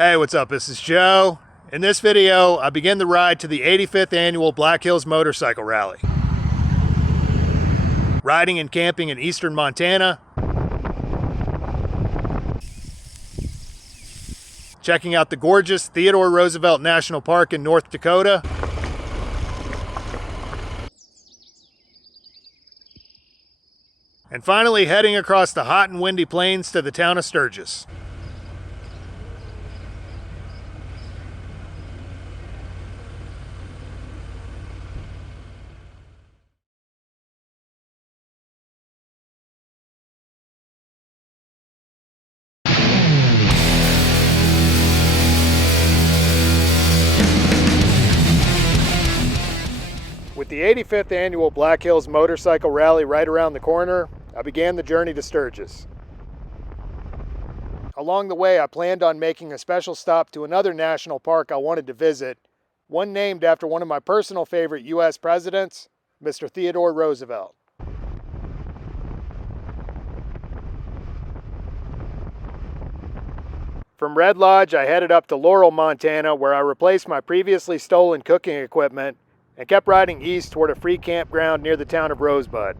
Hey, what's up? This is Joe. In this video, I begin the ride to the 85th annual Black Hills Motorcycle Rally. Riding and camping in eastern Montana. Checking out the gorgeous Theodore Roosevelt National Park in North Dakota. And finally heading across the hot and windy plains to the town of Sturgis. With the 85th annual Black Hills Motorcycle Rally right around the corner, I began the journey to Sturgis. Along the way, I planned on making a special stop to another national park I wanted to visit, one named after one of my personal favorite U.S. presidents, Mr. Theodore Roosevelt. From Red Lodge, I headed up to Laurel, Montana, where I replaced my previously stolen cooking equipment and kept riding east toward a free campground near the town of Rosebud.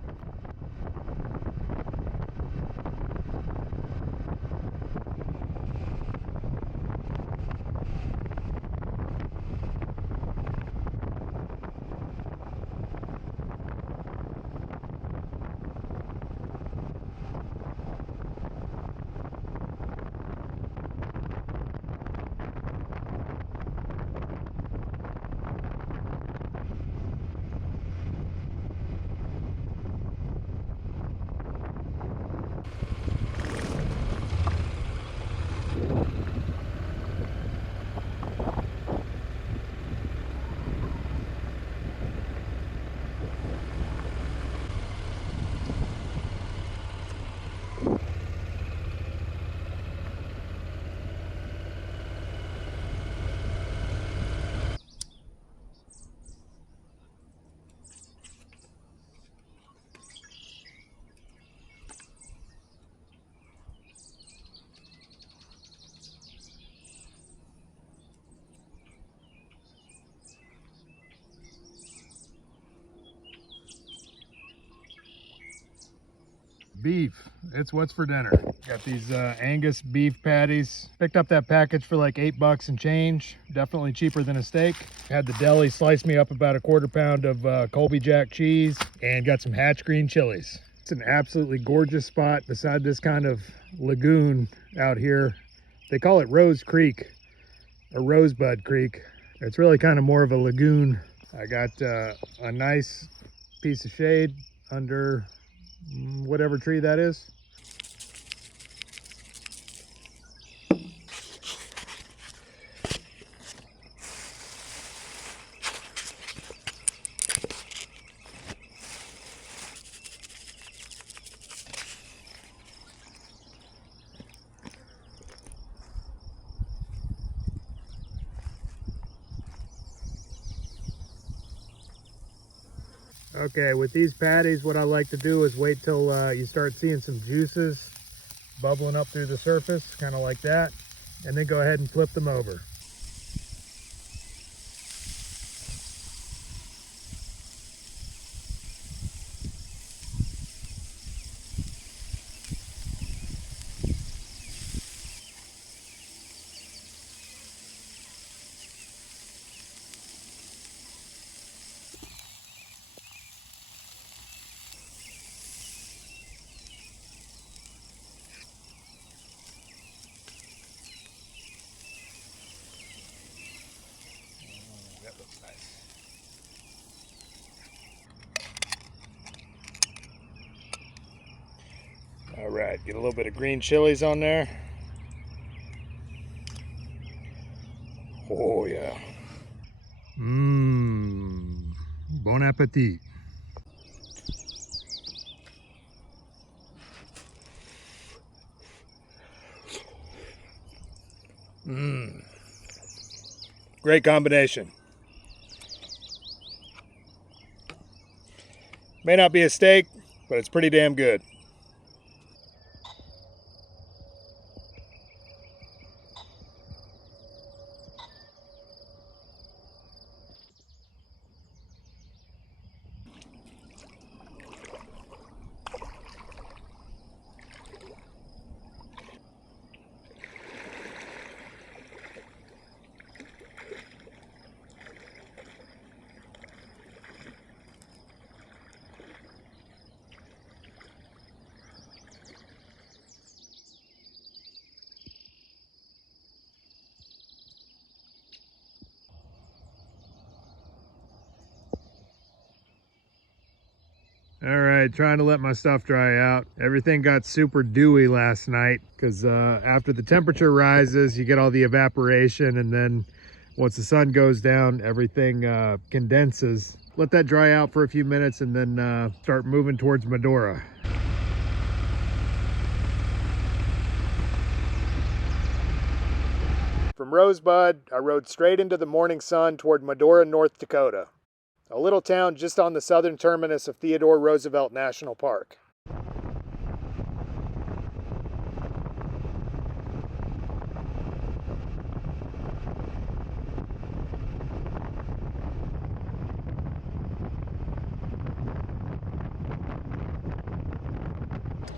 Beef, it's what's for dinner. Got these Angus beef patties. Picked up that package for like $8 and change. Definitely cheaper than a steak. Had the deli slice me up about a quarter pound of Colby Jack cheese and got some Hatch green chilies. It's an absolutely gorgeous spot beside this kind of lagoon out here. They call it Rose Creek or Rosebud Creek. It's really kind of more of a lagoon. I got a nice piece of shade under whatever tree that is. Okay, with these patties, what I like to do is wait till you start seeing some juices bubbling up through the surface, kind of like that, and then go ahead and flip them over. That looks nice. All right, get a little bit of green chilies on there. Oh yeah. Bon appetit. Great combination. May not be a steak, but it's pretty damn good. right, trying to let my stuff dry out. Everything got super dewy last night because after the temperature rises, you get all the evaporation, and then once the sun goes down, everything condenses. Let that dry out for a few minutes and then start moving towards Medora. From Rosebud, I rode straight into the morning sun toward Medora, North Dakota, a little town just on the southern terminus of Theodore Roosevelt National Park.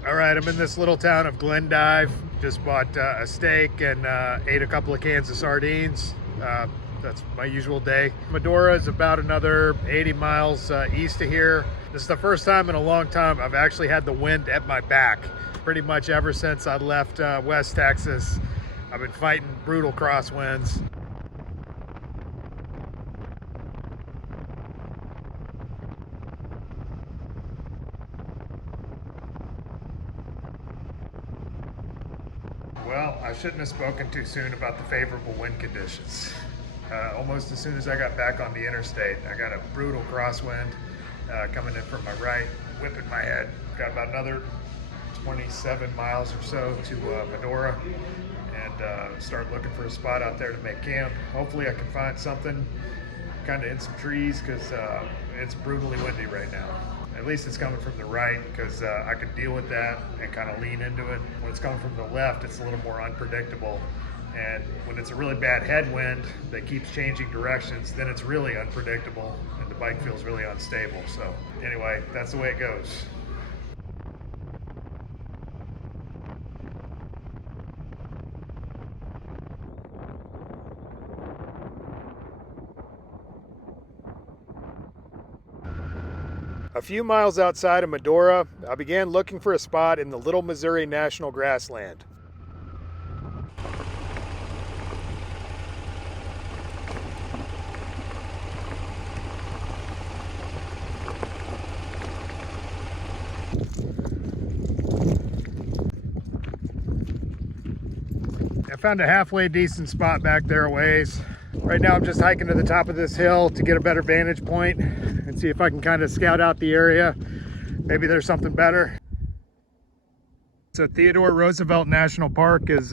All right, I'm in this little town of Glendive. Just bought a steak and ate a couple of cans of sardines. That's my usual day. Medora is about another 80 miles east of here. This is the first time in a long time I've actually had the wind at my back. Pretty much ever since I left West Texas, I've been fighting brutal crosswinds. Well, I shouldn't have spoken too soon about the favorable wind conditions. Almost as soon as I got back on the interstate, I got a brutal crosswind coming in from my right, whipping my head. Got about another 27 miles or so to Medora, and start looking for a spot out there to make camp. Hopefully I can find something kind of in some trees, because it's brutally windy right now. At least it's coming from the right, because I can deal with that and kind of lean into it. When it's coming from the left, it's a little more unpredictable. And when it's a really bad headwind that keeps changing directions, then it's really unpredictable and the bike feels really unstable. So anyway, that's the way it goes. A few miles outside of Medora, I began looking for a spot in the Little Missouri National Grassland. I found a halfway decent spot back there a ways. Right now I'm just hiking to the top of this hill to get a better vantage point and see if I can kind of scout out the area. Maybe there's something better. So Theodore Roosevelt National Park is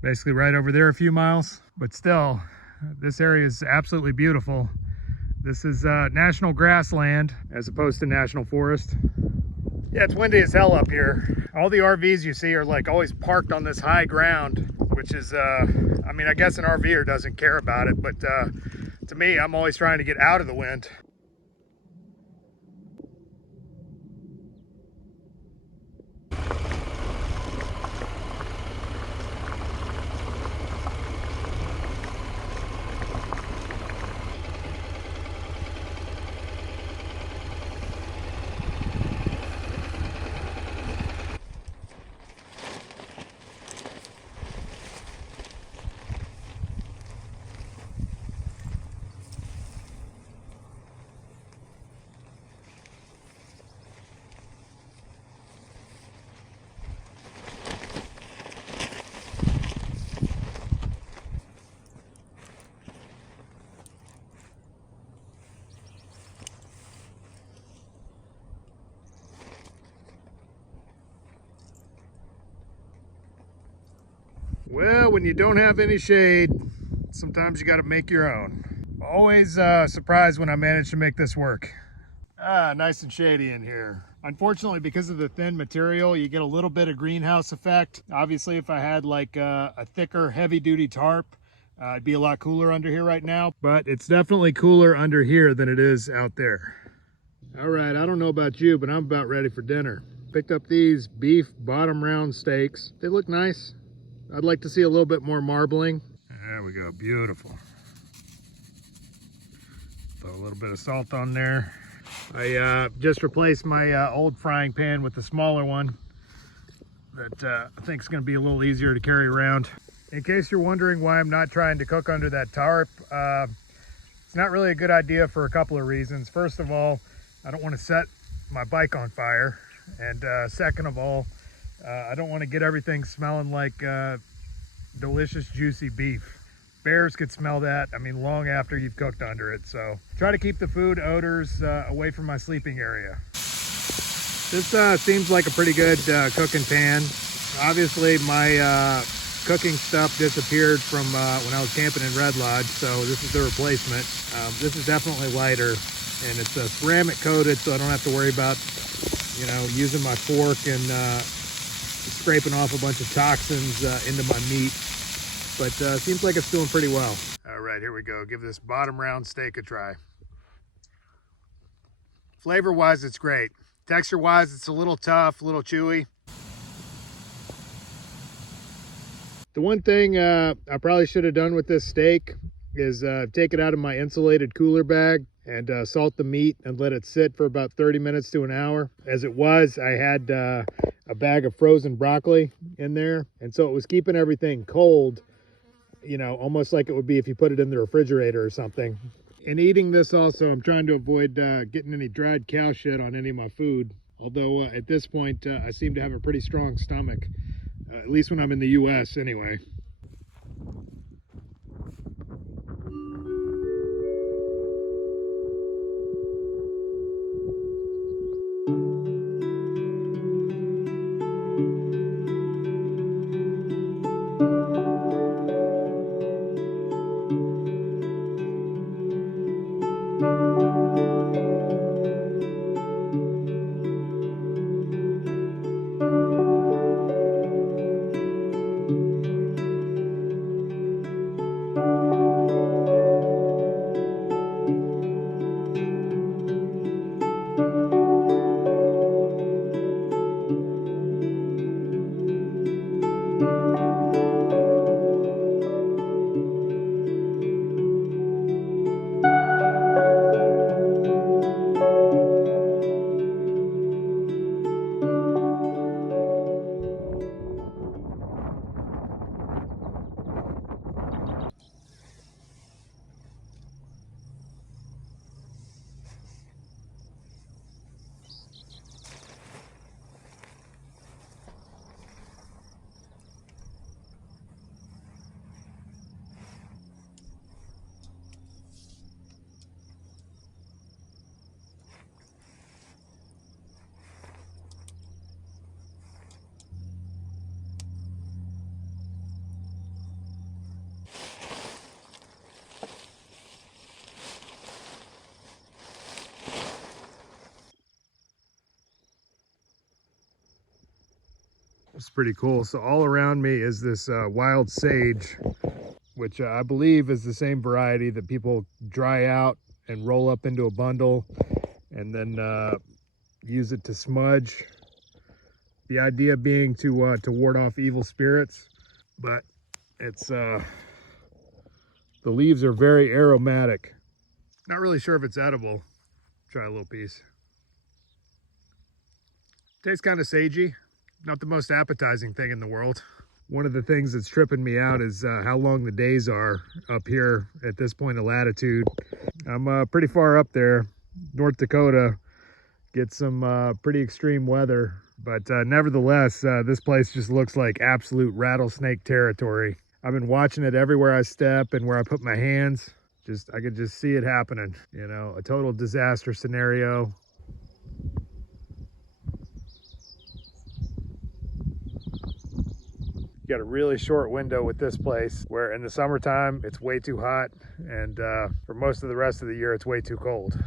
basically right over there a few miles, but still, this area is absolutely beautiful. This is national grassland as opposed to national forest. Yeah, it's windy as hell up here. All the RVs you see are like always parked on this high ground, which is, I mean, I guess an RVer doesn't care about it, but to me, I'm always trying to get out of the wind. Well, when you don't have any shade, sometimes you got to make your own. Always surprised when I manage to make this work. Nice and shady in here. Unfortunately, because of the thin material, you get a little bit of greenhouse effect. Obviously, if I had like a thicker, heavy-duty tarp, it'd be a lot cooler under here right now. But it's definitely cooler under here than it is out there. All right, I don't know about you, but I'm about ready for dinner. Picked up these beef bottom round steaks. They look nice. I'd like to see a little bit more marbling. There we go, beautiful. Throw a little bit of salt on there. I just replaced my old frying pan with the smaller one that I think is going to be a little easier to carry around. In case you're wondering why I'm not trying to cook under that tarp, it's not really a good idea for a couple of reasons. First of all, I don't want to set my bike on fire. And second of all, I don't want to get everything smelling like delicious, juicy beef. Bears could smell that, I mean, long after you've cooked under it. So try to keep the food odors away from my sleeping area. This seems like a pretty good cooking pan. Obviously, my cooking stuff disappeared from when I was camping in Red Lodge, so this is the replacement. This is definitely lighter, and it's ceramic coated, so I don't have to worry about, you know, using my fork and scraping off a bunch of toxins into my meat. But seems like it's doing pretty well. All right, here we go. Give this bottom round steak a try. Flavor-wise, it's great. Texture-wise, it's a little tough, a little chewy. The one thing I probably should have done with this steak is take it out of my insulated cooler bag and salt the meat and let it sit for about 30 minutes to an hour. As it was, I had a bag of frozen broccoli in there, and so it was keeping everything cold, you know, almost like it would be if you put it in the refrigerator or something. In eating this also, I'm trying to avoid getting any dried cow shit on any of my food. Although at this point, I seem to have a pretty strong stomach, at least when I'm in the US anyway. It's pretty cool. So all around me is this wild sage, which I believe is the same variety that people dry out and roll up into a bundle and then use it to smudge. The idea being to ward off evil spirits, but it's the leaves are very aromatic. Not really sure if it's edible. Try a little piece. Tastes kind of sagey. Not the most appetizing thing in the world. One of the things that's tripping me out is how long the days are up here at this point of latitude. I'm pretty far up there. North Dakota gets some pretty extreme weather, but nevertheless, this place just looks like absolute rattlesnake territory. I've been watching it everywhere I step and where I put my hands. I could just see it happening, you know, a total disaster scenario. You got a really short window with this place where in the summertime it's way too hot, and for most of the rest of the year it's way too cold.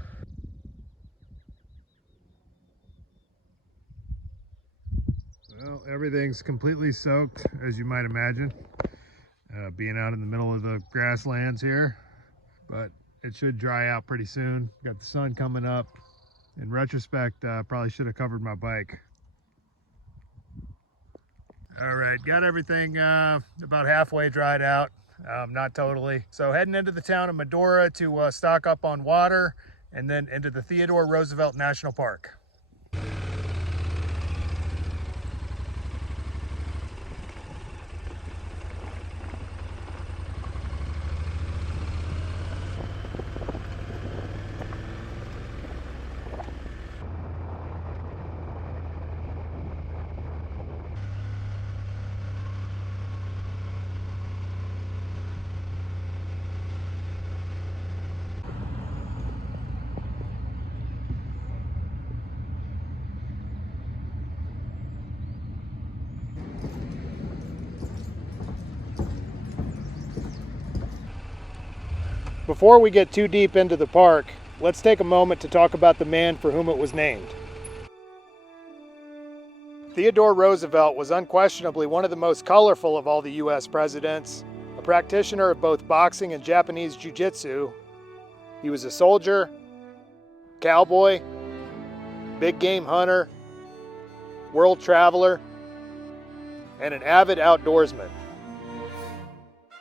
Well, everything's completely soaked, as you might imagine, being out in the middle of the grasslands here, but it should dry out pretty soon. Got the sun coming up. In retrospect, probably should have covered my bike. All right, got everything about halfway dried out, not totally. So heading into the town of Medora to stock up on water, and then into the Theodore Roosevelt National Park. Before we get too deep into the park, let's take a moment to talk about the man for whom it was named. Theodore Roosevelt was unquestionably one of the most colorful of all the U.S. presidents, a practitioner of both boxing and Japanese jiu-jitsu. He was a soldier, cowboy, big game hunter, world traveler, and an avid outdoorsman.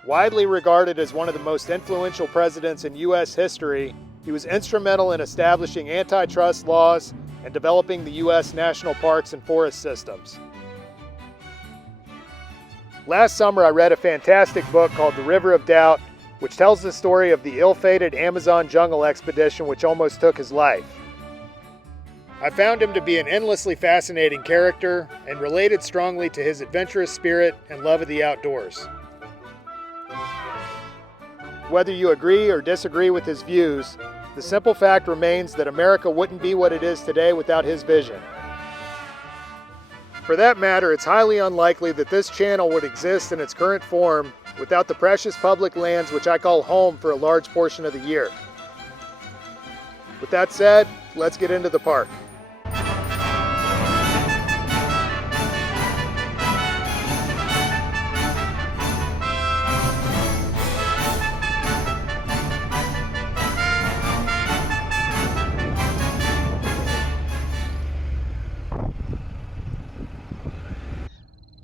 Widely regarded as one of the most influential presidents in U.S. history, he was instrumental in establishing antitrust laws and developing the U.S. national parks and forest systems. Last summer, I read a fantastic book called The River of Doubt, which tells the story of the ill-fated Amazon jungle expedition which almost took his life. I found him to be an endlessly fascinating character and related strongly to his adventurous spirit and love of the outdoors. Whether you agree or disagree with his views, the simple fact remains that America wouldn't be what it is today without his vision. For that matter, it's highly unlikely that this channel would exist in its current form without the precious public lands which I call home for a large portion of the year. With that said, let's get into the park.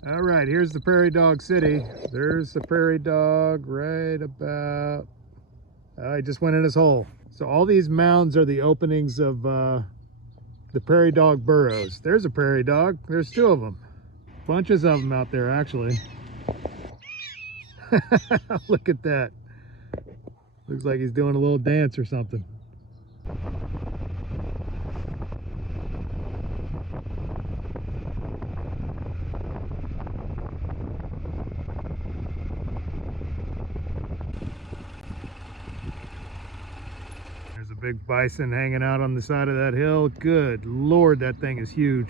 All right, here's the Prairie Dog City. There's the Prairie Dog right about, he just went in his hole. So all these mounds are the openings of the Prairie Dog burrows. There's a Prairie Dog, there's two of them. Bunches of them out there actually. Look at that. Looks like he's doing a little dance or something. Big bison hanging out on the side of that hill. Good Lord, that thing is huge.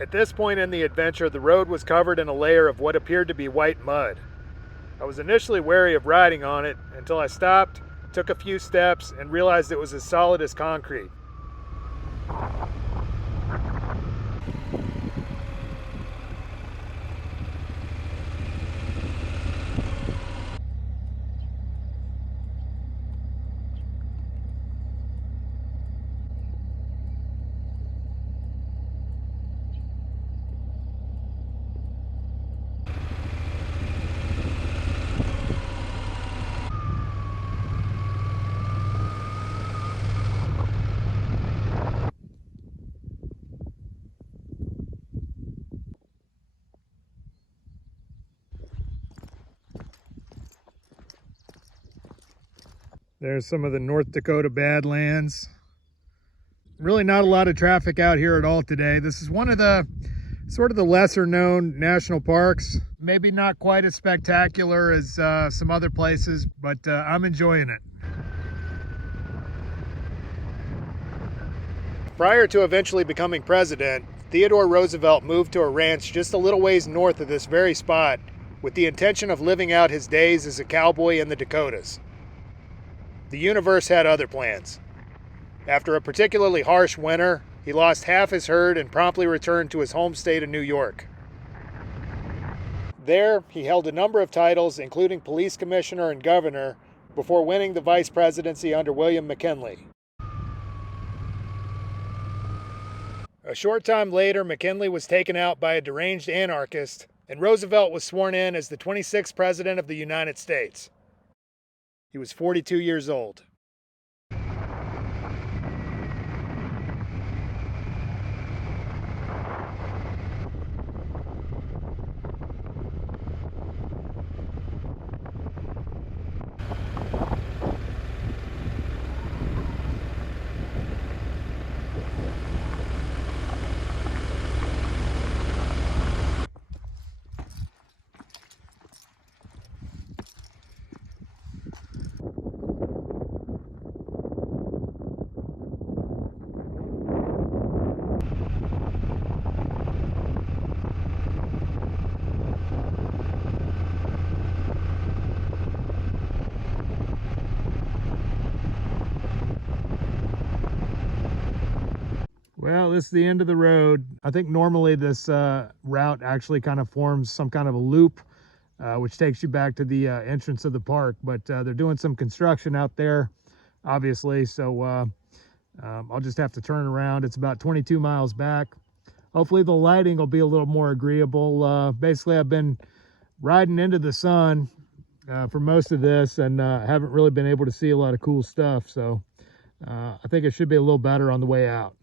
At this point in the adventure, the road was covered in a layer of what appeared to be white mud. I was initially wary of riding on it until I stopped, took a few steps, and realized it was as solid as concrete. There's some of the North Dakota badlands. Really not a lot of traffic out here at all today. This is one of the sort of the lesser known national parks. Maybe not quite as spectacular as some other places, but I'm enjoying it. Prior to eventually becoming president, Theodore Roosevelt moved to a ranch just a little ways north of this very spot with the intention of living out his days as a cowboy in the Dakotas. The universe had other plans. After a particularly harsh winter, he lost half his herd and promptly returned to his home state of New York. There, he held a number of titles, including police commissioner and governor, before winning the vice presidency under William McKinley. A short time later, McKinley was taken out by a deranged anarchist, and Roosevelt was sworn in as the 26th President of the United States. He was 42 years old. Well, this is the end of the road. I think normally this route actually kind of forms some kind of a loop, which takes you back to the entrance of the park, but they're doing some construction out there, obviously, so I'll just have to turn around. It's about 22 miles back. Hopefully the lighting will be a little more agreeable. Basically, I've been riding into the sun for most of this, and haven't really been able to see a lot of cool stuff, so I think it should be a little better on the way out.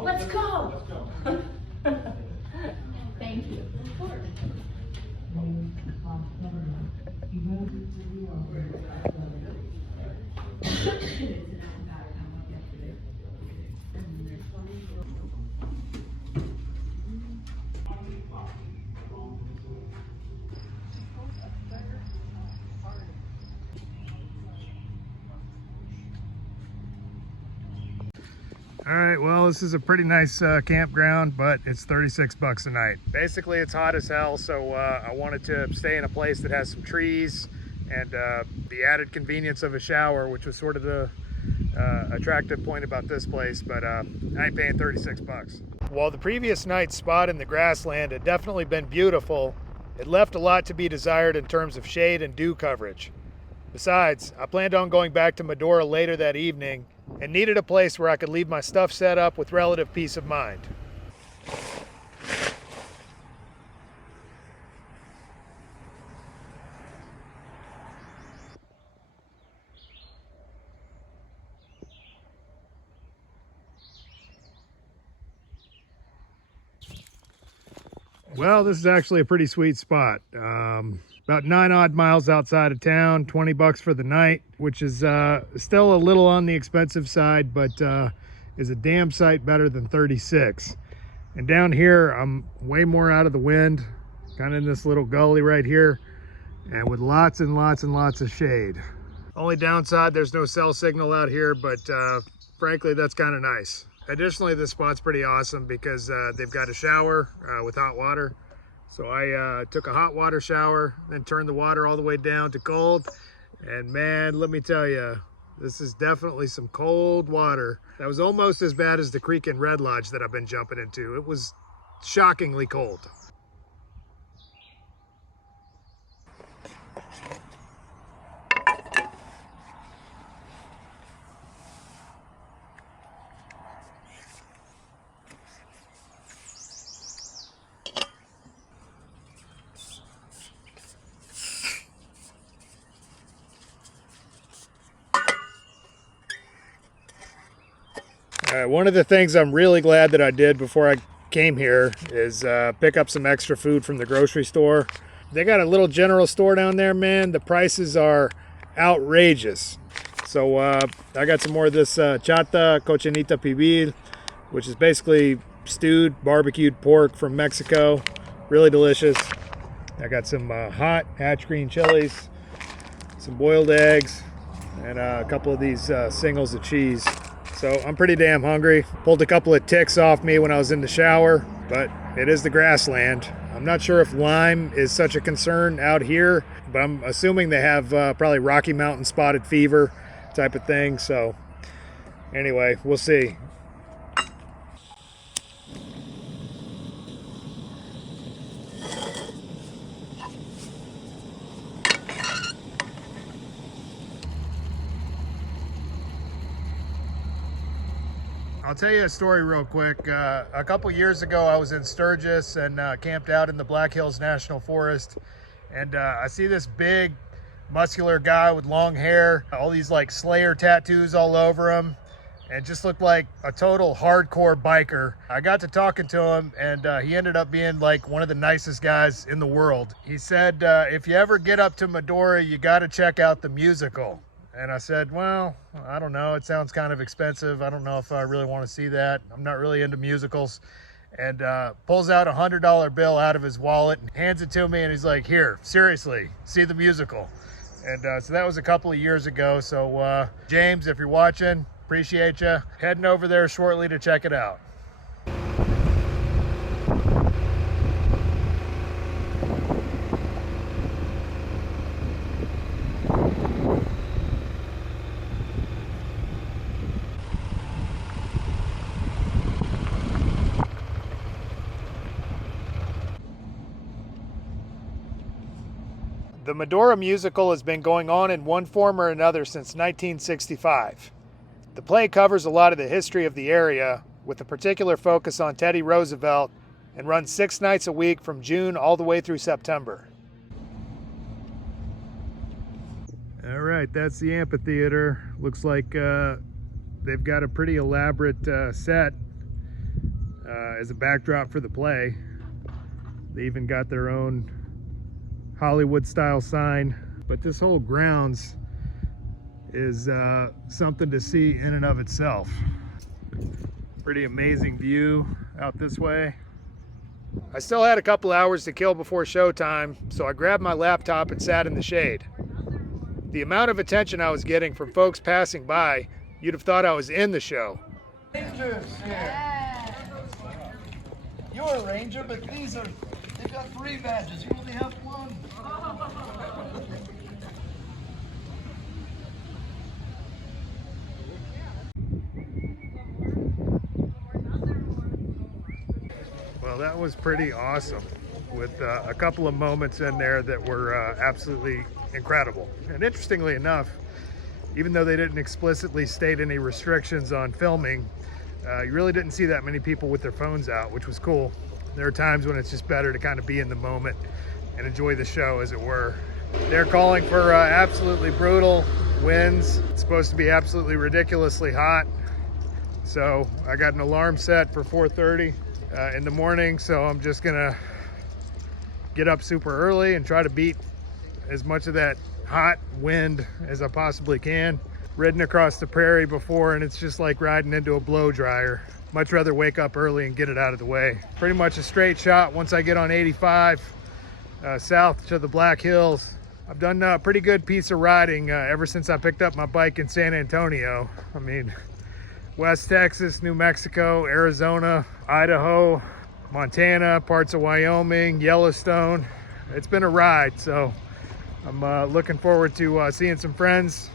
Let's go. Thank you. All right, well, this is a pretty nice campground, but it's 36 bucks a night. Basically, it's hot as hell, so I wanted to stay in a place that has some trees and the added convenience of a shower, which was sort of the attractive point about this place, but I ain't paying 36 bucks. While the previous night's spot in the grassland had definitely been beautiful, it left a lot to be desired in terms of shade and dew coverage. Besides, I planned on going back to Medora later that evening and needed a place where I could leave my stuff set up with relative peace of mind. Well, this is actually a pretty sweet spot. About 9 odd miles outside of town, 20 bucks for the night, which is still a little on the expensive side, but is a damn sight better than 36. And down here, I'm way more out of the wind, kind of in this little gully right here, and with lots and lots and lots of shade. Only downside, there's no cell signal out here, but frankly, that's kind of nice. Additionally, this spot's pretty awesome because they've got a shower with hot water. So I took a hot water shower, then turned the water all the way down to cold. And man, let me tell you, this is definitely some cold water. That was almost as bad as the creek in Red Lodge that I've been jumping into. It was shockingly cold. One of the things I'm really glad that I did before I came here is pick up some extra food from the grocery store. They got a little general store down there, man. The prices are outrageous. So I got some more of this chata cochinita pibil, which is basically stewed barbecued pork from Mexico. Really delicious. I got some hot hatch green chilies, some boiled eggs, and a couple of these singles of cheese. So I'm pretty damn hungry. Pulled a couple of ticks off me when I was in the shower, but it is the grassland. I'm not sure if Lyme is such a concern out here, but I'm assuming they have probably Rocky Mountain spotted fever type of thing. So anyway, we'll see. I'll tell you a story real quick. A couple years ago, I was in Sturgis and camped out in the Black Hills National Forest. And I see this big, muscular guy with long hair, all these like Slayer tattoos all over him, and just looked like a total hardcore biker. I got to talking to him, and he ended up being like one of the nicest guys in the world. He said, if you ever get up to Medora, you got to check out the musical. And I said, well, I don't know. It sounds kind of expensive. I don't know if I really want to see that. I'm not really into musicals. And pulls out $100 bill out of his wallet and hands it to me. And he's like, here, seriously, see the musical. And so that was a couple of years ago. So James, if you're watching, appreciate you. Heading over there shortly to check it out. The Medora musical has been going on in one form or another since 1965. The play covers a lot of the history of the area, with a particular focus on Teddy Roosevelt, and runs 6 nights a week from June all the way through September. All right, that's the amphitheater. Looks like they've got a pretty elaborate set as a backdrop for the play. They even got their own Hollywood style sign, but this whole grounds is something to see in and of itself. Pretty amazing view out this way. I still had a couple hours to kill before showtime, so I grabbed my laptop and sat in the shade. The amount of attention I was getting from folks passing by, you'd have thought I was in the show. Rangers here. You're a ranger, but they've got 3 badges. You only have 1. Well, that was pretty awesome, with a couple of moments in there that were absolutely incredible. And interestingly enough, even though they didn't explicitly state any restrictions on filming, you really didn't see that many people with their phones out, which was cool. There are times when it's just better to kind of be in the moment and enjoy the show, as it were. They're calling for absolutely brutal winds. It's supposed to be absolutely ridiculously hot. So I got an alarm set for 4:30 in the morning, so I'm just gonna get up super early and try to beat as much of that hot wind as I possibly can. Ridden across the prairie before, and it's just like riding into a blow dryer. Much rather wake up early and get it out of the way. Pretty much a straight shot once I get on 85 south to the Black Hills. I've done a pretty good piece of riding ever since I picked up my bike in San Antonio. I mean, West Texas, New Mexico, Arizona, Idaho, Montana, parts of Wyoming, Yellowstone. It's been a ride, so I'm looking forward to seeing some friends,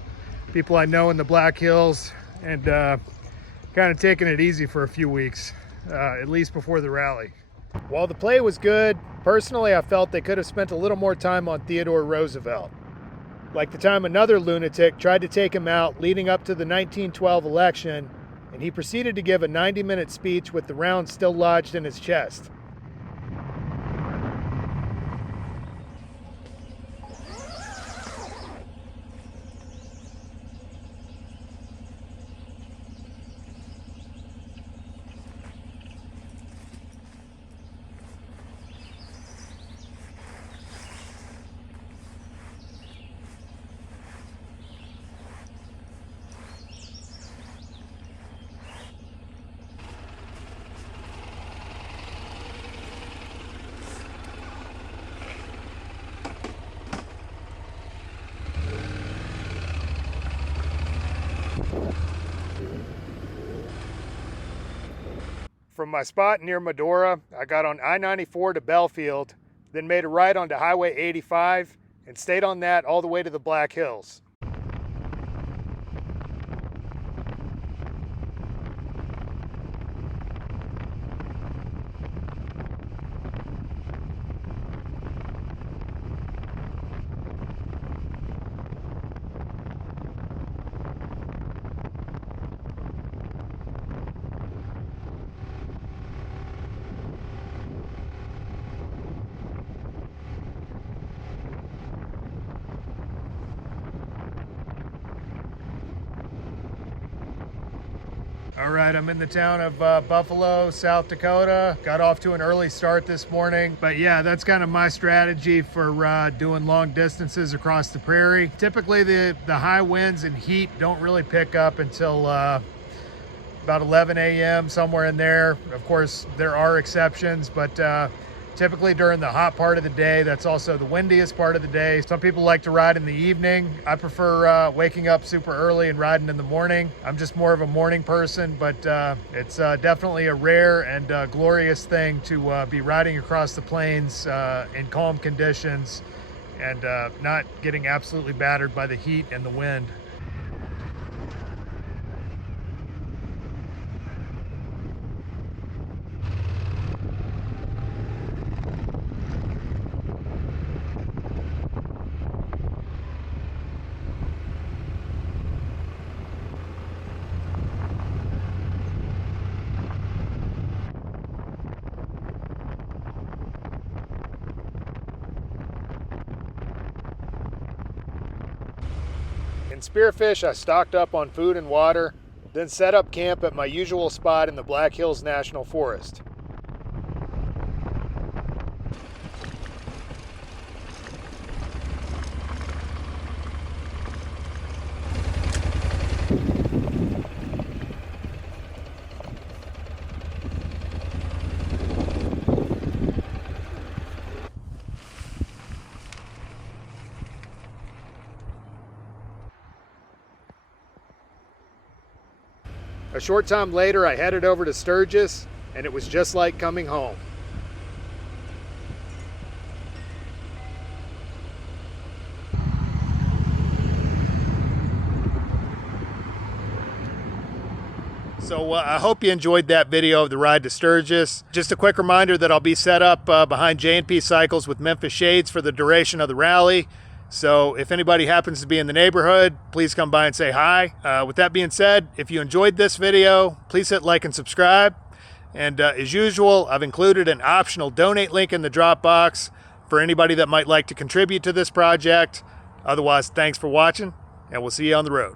people I know in the Black Hills, and kind of taking it easy for a few weeks, at least before the rally. While the play was good, personally I felt they could have spent a little more time on Theodore Roosevelt. Like the time another lunatic tried to take him out leading up to the 1912 election, and he proceeded to give a 90-minute speech with the round still lodged in his chest. From my spot near Medora, I got on I-94 to Belfield, then made a right onto Highway 85 and stayed on that all the way to the Black Hills. All right, I'm in the town of Buffalo, South Dakota. Got off to an early start this morning, but yeah, that's kind of my strategy for doing long distances across the prairie. Typically, the high winds and heat don't really pick up until about 11 a.m., somewhere in there. Of course, there are exceptions, but typically during the hot part of the day, that's also the windiest part of the day. Some people like to ride in the evening. I prefer waking up super early and riding in the morning. I'm just more of a morning person, but it's definitely a rare and glorious thing to be riding across the plains in calm conditions and not getting absolutely battered by the heat and the wind. In Spearfish, I stocked up on food and water, then set up camp at my usual spot in the Black Hills National Forest. A short time later, I headed over to Sturgis, and it was just like coming home. So I hope you enjoyed that video of the ride to Sturgis. Just a quick reminder that I'll be set up behind J&P Cycles with Memphis Shades for the duration of the rally. So if anybody happens to be in the neighborhood, please come by and say hi. With that being said, if you enjoyed this video, please hit like and subscribe. And as usual, I've included an optional donate link in the drop box for anybody that might like to contribute to this project. Otherwise, thanks for watching, and we'll see you on the road.